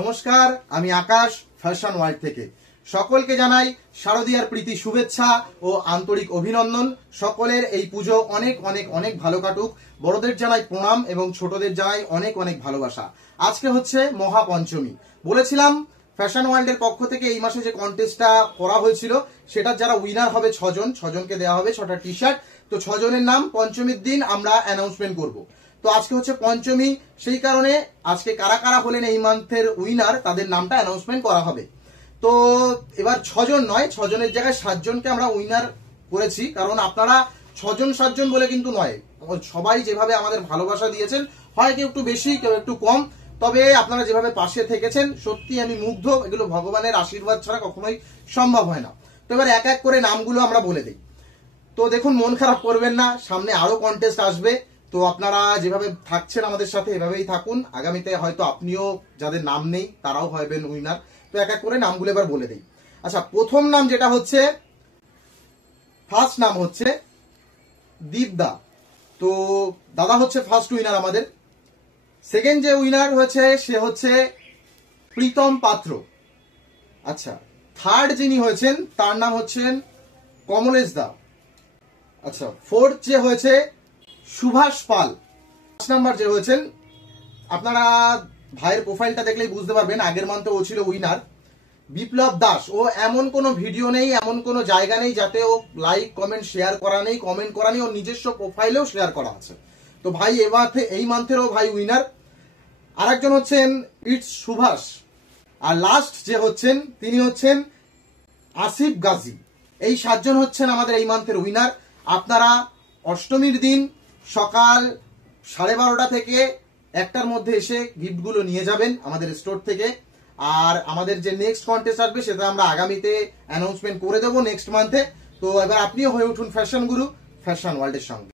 নমস্কার, আমি আকাশ fashion world থেকে সকলকে জানাই শারদীয়ার প্রীতি শুভেচ্ছা ও আন্তরিক অভিনন্দন। সকলের এই পুজো অনেক অনেক অনেক ভালো কাটুক। বড়দের জানাই প্রণাম এবং ছোটদের জানাই অনেক অনেক ভালোবাসা। আজকে হচ্ছে মহাপঞ্চমী। বলেছিলাম ফ্যাশন ওয়ার্ল্ডের পক্ষ থেকে এই মাসে যে কন্টেস্টটা করা হয়েছিল সেটার যারা উইনার হবে ছজনকে দেওয়া হবে 6টা টি শার্ট। তো 6 জনের নাম পঞ্চমীর দিন আমরা অ্যানাউন্সমেন্ট করব। তো আজকে হচ্ছে পঞ্চমী, সেই কারণে আজকে কারা কারা হলেন এই মান্থের উইনার তাদের নামটা অ্যানাউন্সমেন্ট করা হবে। তো এবার 6 জন নয়, 6 জনের জায়গায় 7 জনকে আমরা উইনার করেছি, কারণ আপনারা 6 জন 7 জন বলে কিন্তু নয়, সবাই যেভাবে আমাদের ভালোবাসা দিয়েছেন, হয় কেউ একটু বেশি কেউ একটু কম, তবে আপনারা যেভাবে পাশে থেকেছেন সত্যি আমি মুগ্ধ। এগুলো ভগবানের আশীর্বাদ ছাড়া কখনোই সম্ভব হয় না। তো এবার এক এক করে নামগুলো আমরা বলে দিই। তো দেখুন, মন খারাপ করবেন না, সামনে আরো কন্টেস্ট আসবে। তো আপনারা যেভাবে থাকছেন আমাদের সাথে এভাবেই থাকুন। আগামীতে হয়তো আপনিও, যাদের নাম নেই তারাও হবেন উইনার। তো এক এক করে নামগুলো এবার বলে দিই। আচ্ছা, প্রথম নাম যেটা হচ্ছে, ফার্স্ট নাম হচ্ছে দীপদা। তো দাদা হচ্ছে ফার্স্ট উইনার আমাদের। সেকেন্ড যে উইনার হয়েছে সে হচ্ছে প্রীতম পাত্র। আচ্ছা, থার্ড যিনি হয়েছেন তার নাম হচ্ছেন কমলেশ দা। আচ্ছা, ফোর্থ যে হয়েছে সুভাষ পাল। 5 নাম্বার যে হয়েছেন, আপনারা ভাইয়ের প্রোফাইলটা দেখলেই বুঝতে পারবেন, আগের মান্থে ও ছিল উইনার, বিপ্লব দাস। ও এমন কোনো ভিডিও নেই, এমন কোনো জায়গা নেই যাতে ও লাইক কমেন্ট শেয়ার করা নেই, কমেন্ট করা নেই, ওর নিজস্ব প্রোফাইলেও শেয়ার করা আছে। তো ভাই এই মান্থেরও ভাই উইনার। আরেকজন হচ্ছেন ইটস সুভাষ। আর লাস্ট যে হচ্ছেন তিনি হচ্ছেন আসিফ গাজী। এই 7 জন হচ্ছেন আমাদের এই মান্থের উইনার। আপনারা অষ্টমীর দিন সকাল 12:30 থেকে 1টার মধ্যে এসে গিফটগুলো নিয়ে যাবেন আমাদের স্টোর থেকে। আর আমাদের যে নেক্সট কন্টেস্ট আসবে সেটা আমরা আগামীতে অ্যানাউন্সমেন্ট করে দেবো নেক্সট মান্থে। তো এবার আপনিও হয়ে উঠুন ফ্যাশন গুরু ফ্যাশন ওয়ার্ল্ডের সঙ্গে।